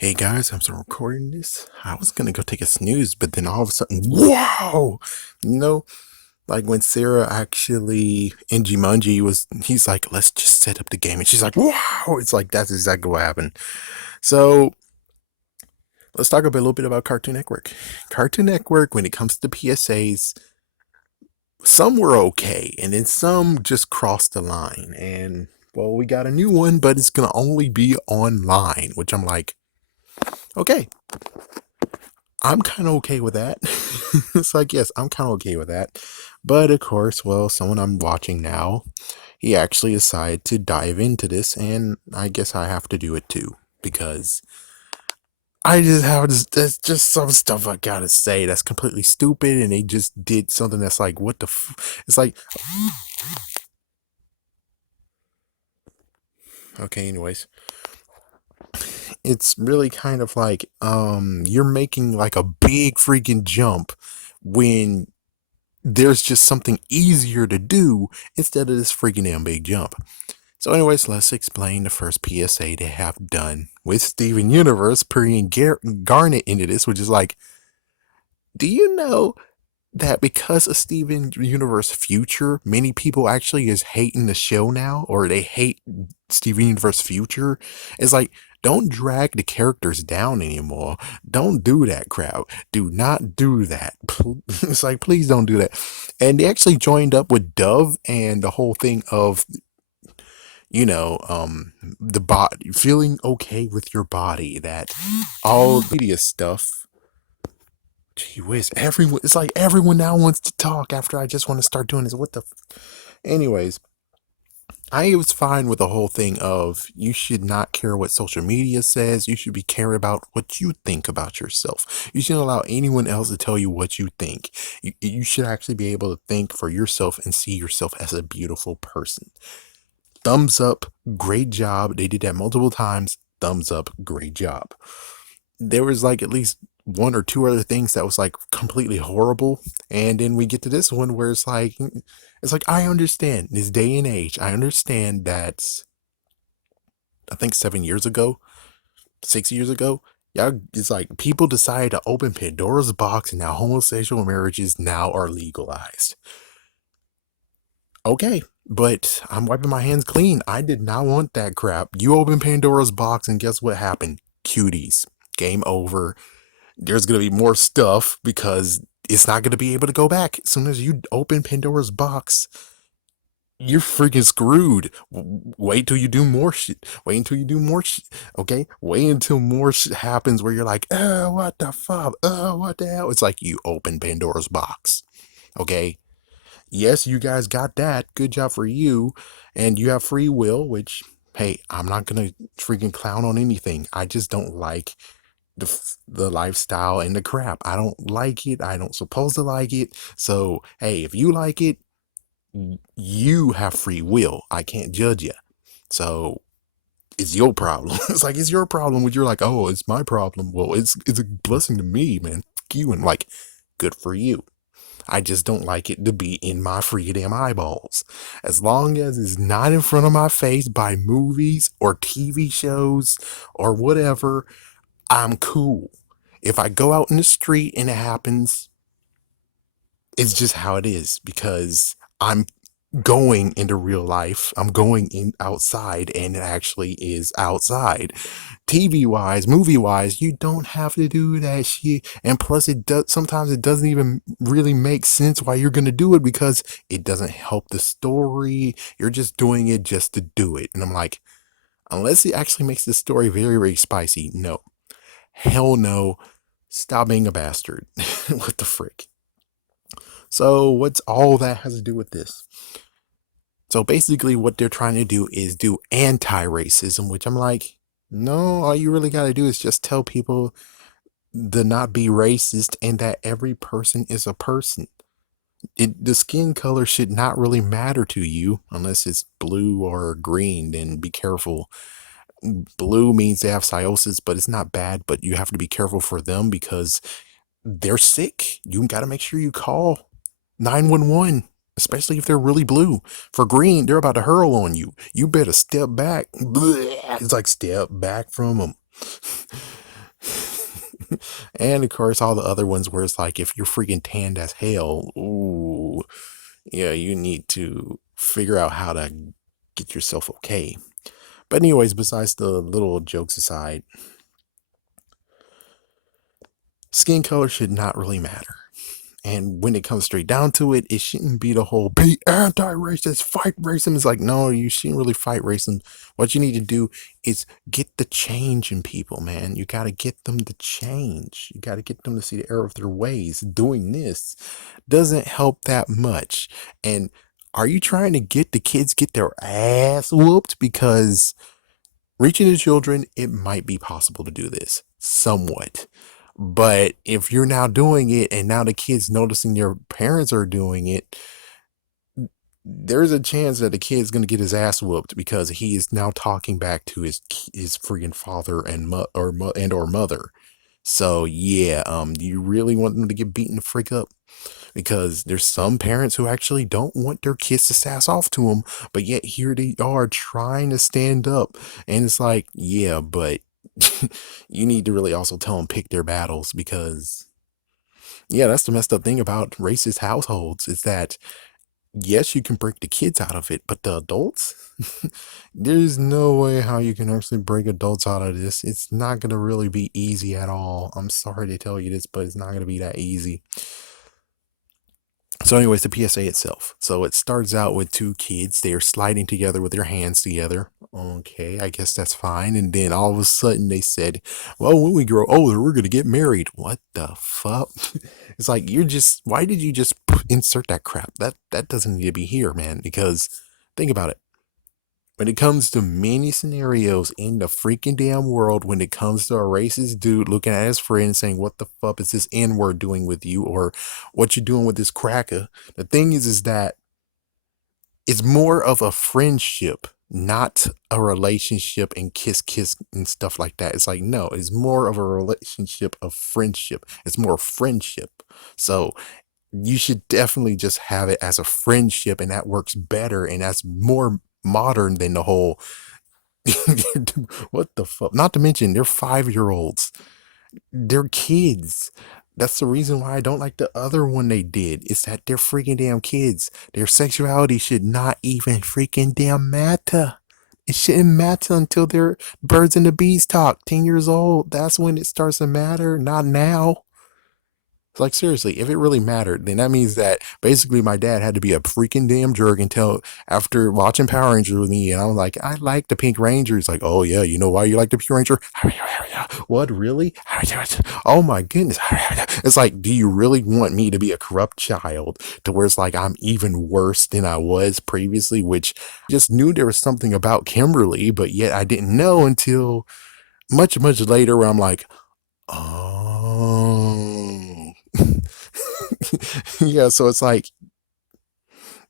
Hey guys, I'm still recording this. I was gonna go take a snooze, but then all of a sudden, wow! You know, like when Sarah actually in Jumanji he's like, let's just set up the game, and she's like, wow! It's like that's exactly what happened. So let's talk a little bit about Cartoon Network. Cartoon Network, when it comes to PSAs, some were okay, and then some just crossed the line. And well, we got a new one, but it's gonna only be online, which I'm like, okay. I'm kind of okay with that. It's like, yes, I'm kind of okay with that. But of course, well, someone I'm watching now, he actually decided to dive into this, and I guess I have to do it too. Because I just have this, there's just some stuff I gotta say that's completely stupid, and they just did something that's like, what the It's like, okay, anyways. It's really kind of like, you're making like a big freaking jump when there's just something easier to do instead of this freaking damn big jump. So, anyways, let's explain the first PSA they have done with Steven Universe, bringing Garnet into this, which is like, do you know that because of Steven Universe Future, many people actually is hating the show now, or they hate Steven Universe Future? It's like, don't drag the characters down anymore. Don't do that crap. Do not do that. It's like, please don't do that. And they actually joined up with Dove and the whole thing of, the body, feeling okay with your body, that all media stuff. Gee whiz, everyone, it's like everyone now wants to talk after I just want to start doing this. What the Anyways, I was fine with the whole thing of you should not care what social media says. You should be care about what you think about yourself. You shouldn't allow anyone else to tell you what you think. You should actually be able to think for yourself and see yourself as a beautiful person. Thumbs up, great job. They did that multiple times. Thumbs up, great job. There was like at least one or two other things that was like completely horrible, and then we get to this one where it's like I understand this day and age. I understand that I think 7 years ago, 6 years ago, yeah, it's like people decided to open Pandora's box, and now homosexual marriages now are legalized. Okay, but I'm wiping my hands clean. I did not want that crap. You open Pandora's box, and guess what happened? Cuties. Game over. There's going to be more stuff because it's not going to be able to go back. As soon as you open Pandora's box, you're freaking screwed. Wait till you do more shit. Wait until you do more shit. Okay? Wait until more shit happens where you're like, oh, what the fuck? Oh, what the hell? It's like you open Pandora's box. Okay? Yes, you guys got that. Good job for you. And you have free will, which, hey, I'm not going to freaking clown on anything. I just don't like the lifestyle and the crap. I don't like it. I don't supposed to like it. So, hey, if you like it, you have free will. I can't judge you. So, it's your problem. It's like it's your problem when you're like, oh, it's my problem. Well, it's a blessing to me, man. Fuck you. And like, good for you. I just don't like it to be in my freaking eyeballs. As long as it's not in front of my face by movies or TV shows or whatever, I'm cool. If I go out in the street and it happens, it's just how it is because I'm going into real life. I'm going in outside and it actually is outside. TV wise, movie wise, you don't have to do that shit. And plus it does sometimes it doesn't even really make sense why you're gonna do it because it doesn't help the story. You're just doing it just to do it. And I'm like, unless it actually makes the story very, very spicy, no. Hell no. Stop being a bastard. What the frick? So, what's all that has to do with this? So, basically, what they're trying to do is do anti racism, which I'm like, no, all you really got to do is just tell people to not be racist and that every person is a person. The skin color should not really matter to you unless it's blue or green, then be careful. Blue means they have cirrhosis, but it's not bad, but you have to be careful for them because they're sick. You got to make sure you call 911, especially if they're really blue. For green, they're about to hurl on you. You better step back. Blech. It's like step back from them. And of course, all the other ones where it's like, if you're freaking tanned as hell, ooh, yeah, you need to figure out how to get yourself okay. But anyways, besides the little jokes aside, skin color should not really matter. And when it comes straight down to it, it shouldn't be the whole be anti-racist, fight racism. It's like, no, you shouldn't really fight racism. What you need to do is get the change in people, man. You got to get them to change. You got to get them to see the error of their ways. Doing this doesn't help that much. And are you trying to get the kids get their ass whooped? Because reaching the children, it might be possible to do this somewhat. But if you're now doing it and now the kids noticing their parents are doing it, there's a chance that the kid's going to get his ass whooped because he is now talking back to his freaking father and or mother. So yeah, do you really want them to get beaten the frick up? Because there's some parents who actually don't want their kids to sass off to them, but yet here they are trying to stand up. And it's like, yeah, but you need to really also tell them pick their battles because, yeah, that's the messed up thing about racist households is that, yes, you can break the kids out of it, but the adults, there's no way how you can actually break adults out of this. It's not going to really be easy at all. I'm sorry to tell you this, but it's not going to be that easy. So, anyways, the PSA itself. So it starts out with two kids. They are sliding together with their hands together. Okay, I guess that's fine. And then all of a sudden they said, well, when we grow older, we're going to get married. What the fuck? It's like, why did you just insert that crap? That doesn't need to be here, man. Because think about it. When it comes to many scenarios in the freaking damn world, when it comes to a racist dude looking at his friend and saying, what the fuck is this N-word doing with you? Or what you doing with this cracker? The thing is that it's more of a friendship, not a relationship and kiss and stuff like that. It's like, no, it's more of a relationship of friendship. It's more friendship. So you should definitely just have it as a friendship, and that works better. And that's more modern than the whole what the fuck? Not to mention, they're 5-year-olds. They're kids. That's the reason why I don't like the other one they did. Is that they're freaking damn kids. Their sexuality should not even freaking damn matter. It shouldn't matter until they're birds and the bees talk. 10 years old. That's when it starts to matter. Not now. It's like, seriously, if it really mattered, then that means that basically my dad had to be a freaking damn jerk until after watching Power Rangers with me. And I was like, I like the Pink Ranger. He's like, oh, yeah, you know why you like the Pink Ranger? What, really? Oh, my goodness. It's like, do you really want me to be a corrupt child to where it's like I'm even worse than I was previously, which I just knew there was something about Kimberly, but yet I didn't know until much, much later where I'm like, oh. Yeah, so it's like,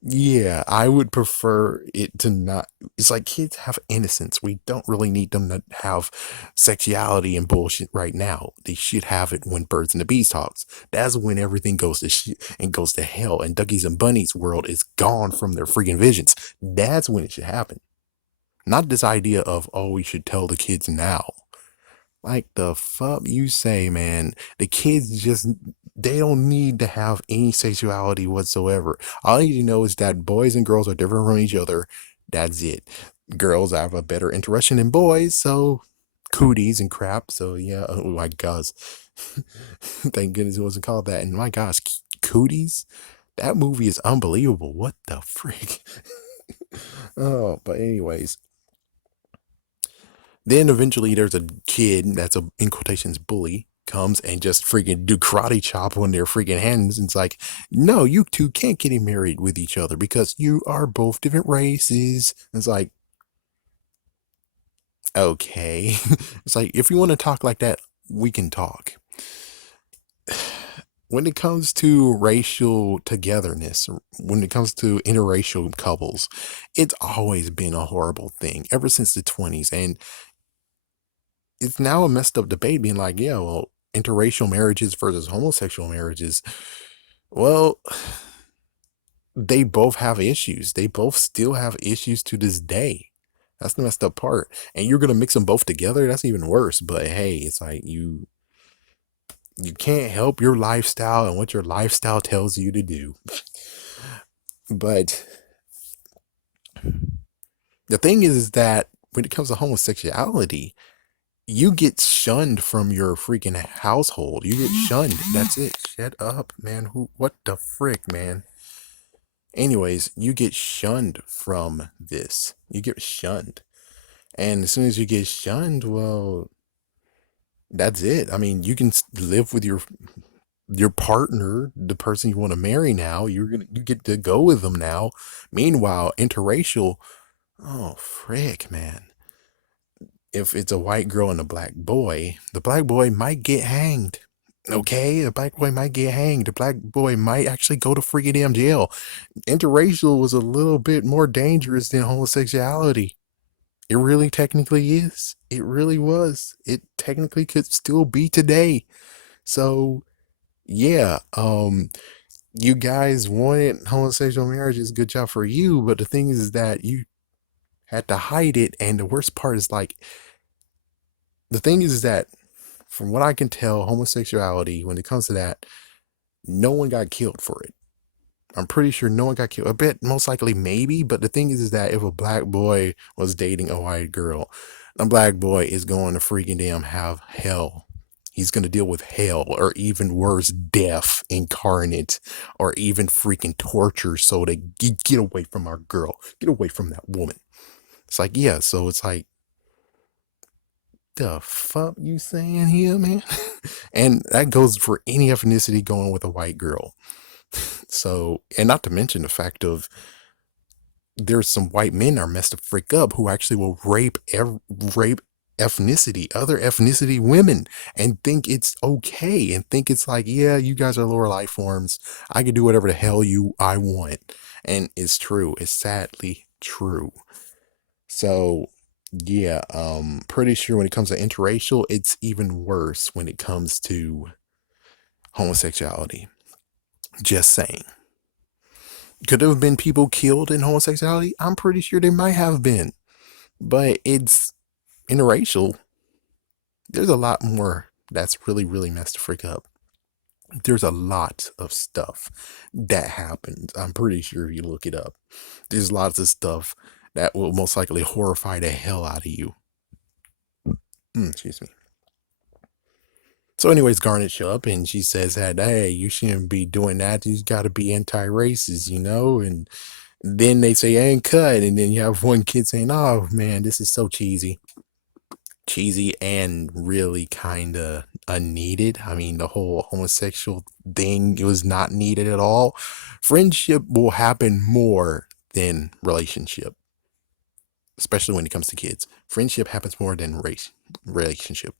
yeah, I would prefer it to not. It's like kids have innocence. We don't really need them to have sexuality and bullshit right now. They should have it when Birds and the Bees talks. That's when everything goes to shit and goes to hell, and Duckies and Bunnies world is gone from their freaking visions. That's when it should happen. Not this idea of, oh, we should tell the kids now. Like the fuck you say, man. The kids just they don't need to have any sexuality whatsoever. All you need to know is that boys and girls are different from each other. That's it. Girls have a better interaction than boys, so cooties and crap. So yeah, oh my gosh. Thank goodness it wasn't called that. And my gosh, cooties? That movie is unbelievable. What the freak? Oh, but anyways, then eventually there's a kid that's a in quotations bully comes and just freaking do karate chop on their freaking hands. And it's like, no, you two can't get married with each other because you are both different races. And it's like, okay. It's like, if you want to talk like that, we can talk. When it comes to racial togetherness, when it comes to interracial couples, it's always been a horrible thing ever since the 20s. And it's now a messed up debate being like, yeah, well, interracial marriages versus homosexual marriages, well, they both have issues. They both still have issues to this day. That's the messed up part. And you're going to mix them both together? That's even worse. But hey, it's like You can't help your lifestyle and what your lifestyle tells you to do. But the thing is that when it comes to homosexuality, you get shunned from your freaking household. You get shunned. That's it. Shut up, man. What the frick, man? Anyways, you get shunned from this. You get shunned. And as soon as you get shunned, well, that's it. I mean, you can live with your partner, the person you want to marry now. You get to go with them now. Meanwhile, interracial, oh frick, man. If it's a white girl and a black boy, the black boy might get hanged. Okay, the black boy might get hanged. The black boy might actually go to freaking damn jail. Interracial was a little bit more dangerous than homosexuality. It really technically is. It really was. It technically could still be today. So yeah, you guys wanted homosexual marriages, good job for you, but the thing is that you had to hide it, and the worst part is like the thing is that from what I can tell, homosexuality, when it comes to that, no one got killed for it. I'm pretty sure no one got killed. A bit, most likely, maybe. But the thing is that if a black boy was dating a white girl, a black boy is going to freaking damn have hell. He's going to deal with hell, or even worse, death incarnate, or even freaking torture. So to get away from our girl, get away from that woman. It's like, yeah. So it's like, the fuck you saying here, man? And that goes for any ethnicity going with a white girl. So, and not to mention the fact of there's some white men that are messed the freak up who actually will rape other ethnicity women, and think it's okay, and think it's like, yeah, you guys are lower life forms. I can do whatever the hell I want. And it's true. It's sadly true. So yeah, pretty sure when it comes to interracial, it's even worse when it comes to homosexuality. Just saying. Could there have been people killed in homosexuality? I'm pretty sure there might have been. But it's interracial. There's a lot more that's really, really messed the freak up. There's a lot of stuff that happens. I'm pretty sure if you look it up, there's lots of stuff that will most likely horrify the hell out of you. Excuse me. So, anyways, Garnet show up and she says that, hey, you shouldn't be doing that. You got to be anti-racist, you know? And then they say, ain't cut. And then you have one kid saying, oh, man, this is so cheesy. Cheesy and really kind of unneeded. I mean, the whole homosexual thing, it was not needed at all. Friendship will happen more than relationship, especially when it comes to kids. Friendship happens more than relationship.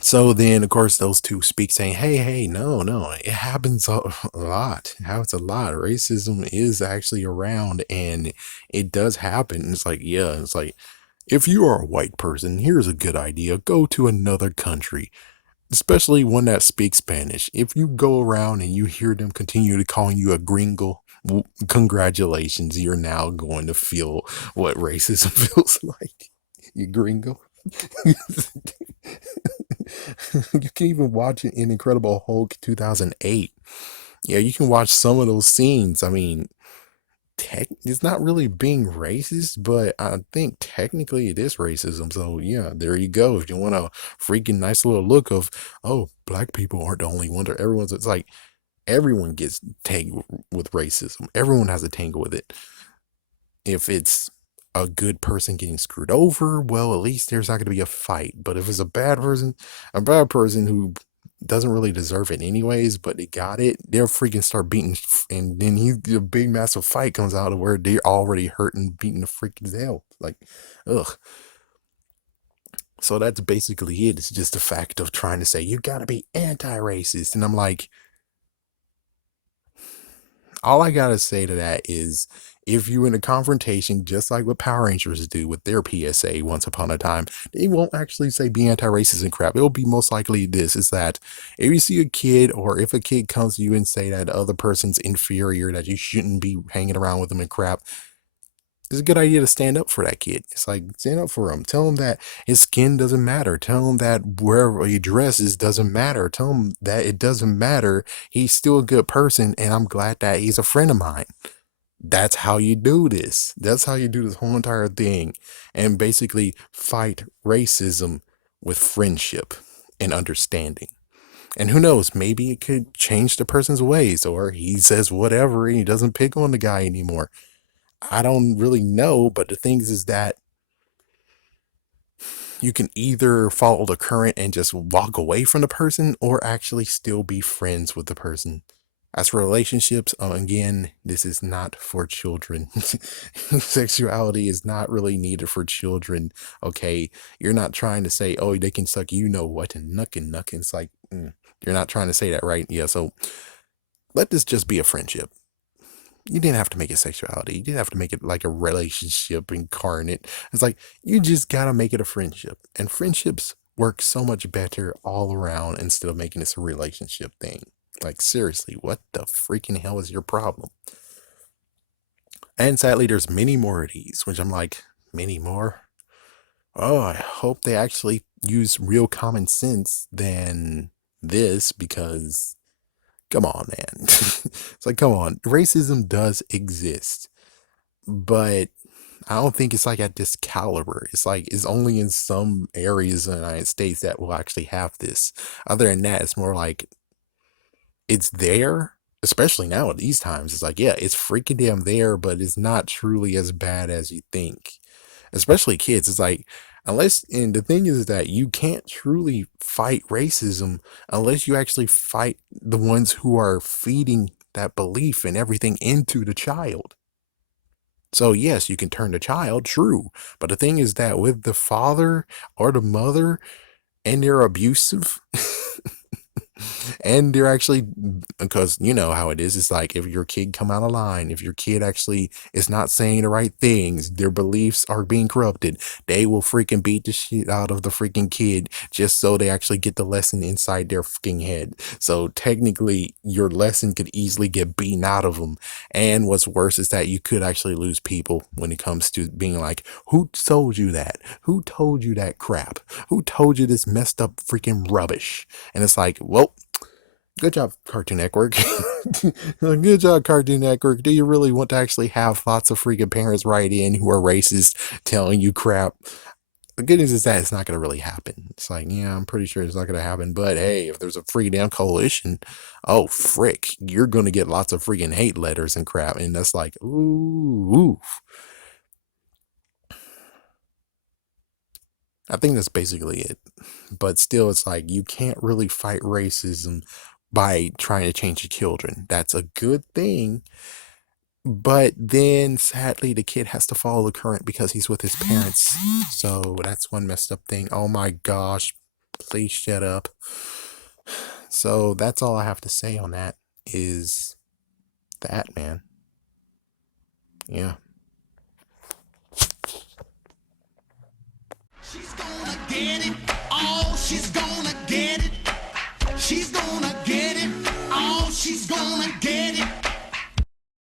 So then, of course, those two speak saying, hey, no, it happens a lot. It happens a lot. Racism is actually around, and it does happen. It's like, yeah, it's like, if you are a white person, here's a good idea. Go to another country, especially one that speaks Spanish. If you go around and you hear them continue to calling you a gringo, congratulations, you're now going to feel what racism feels like. You gringo. You can even watch it in Incredible Hulk 2008. Yeah, you can watch some of those scenes. I mean, it's not really being racist, but I think technically it is racism. So yeah, there you go. If you want a freaking nice little look of, oh, black people aren't the only ones, or it's like everyone gets tangled with racism. Everyone has a tangle with it. If it's a good person getting screwed over, well, at least there's not going to be a fight. But if it's a bad person who doesn't really deserve it anyways, but they got it, they'll freaking start beating, and then a big massive fight comes out of where they're already hurting, beating the freaking hell. Like, ugh. So that's basically it. It's just the fact of trying to say you gotta be anti-racist, and I'm like, all I gotta say to that is, if you in a confrontation, just like what Power Rangers do with their PSA once upon a time, they won't actually say be anti-racist and crap. It'll be most likely this, is that if you see a kid, or if a kid comes to you and say that the other person's inferior, that you shouldn't be hanging around with them and crap, it's a good idea to stand up for that kid. It's like, stand up for him. Tell him that his skin doesn't matter. Tell him that wherever he dresses doesn't matter. Tell him that it doesn't matter. He's still a good person, and I'm glad that he's a friend of mine. That's how you do this. That's how you do this whole entire thing. And basically fight racism with friendship and understanding. And who knows, maybe it could change the person's ways, or he says whatever and he doesn't pick on the guy anymore. I don't really know, but the thing is that you can either follow the current and just walk away from the person, or actually still be friends with the person. As for relationships, again, this is not for children. Sexuality is not really needed for children. Okay, you're not trying to say, oh, they can suck, you know what, and nuckin'. It's like, you're not trying to say that, right? Yeah. So let this just be a friendship. You didn't have to make it sexuality. You didn't have to make it like a relationship incarnate. It's like, you just gotta make it a friendship. And friendships work so much better all around instead of making this a relationship thing. Like, seriously, what the freaking hell is your problem? And sadly, there's many more of these, which I'm like, many more? Oh, I hope they actually use real common sense than this, because come on, man. It's like, come on. Racism does exist, but I don't think it's like at this caliber. It's like, it's only in some areas in the United States that will actually have this. Other than that, it's more like it's there, especially now at these times. It's like, yeah, it's freaking damn there, but it's not truly as bad as you think. Especially kids. It's like, unless, and the thing is that you can't truly fight racism unless you actually fight the ones who are feeding that belief and everything into the child. So yes, you can turn the child, true. But the thing is that with the father or the mother, and they're abusive, and they're actually, because you know how it is, it's like, if your kid come out of line, if your kid actually is not saying the right things, their beliefs are being corrupted, they will freaking beat the shit out of the freaking kid just so they actually get the lesson inside their freaking head. So technically your lesson could easily get beaten out of them. And what's worse is that you could actually lose people when it comes to being like, who told you that? Who told you that crap? Who told you this messed up freaking rubbish? And it's like, well, good job, Cartoon Network. Good job, Cartoon Network. Do you really want to actually have lots of freaking parents write in who are racist telling you crap? The good news is that it's not going to really happen. It's like, yeah, I'm pretty sure it's not going to happen. But hey, if there's a freaking damn coalition, oh, frick, you're going to get lots of freaking hate letters and crap. And that's like, ooh. I think that's basically it. But still, it's like, you can't really fight racism by trying to change your children. That's a good thing. But then sadly, the kid has to follow the current because he's with his parents. So that's one messed up thing. Oh my gosh. Please shut up. So that's all I have to say on that, is that, man. Yeah. She's gonna get it all. She's gonna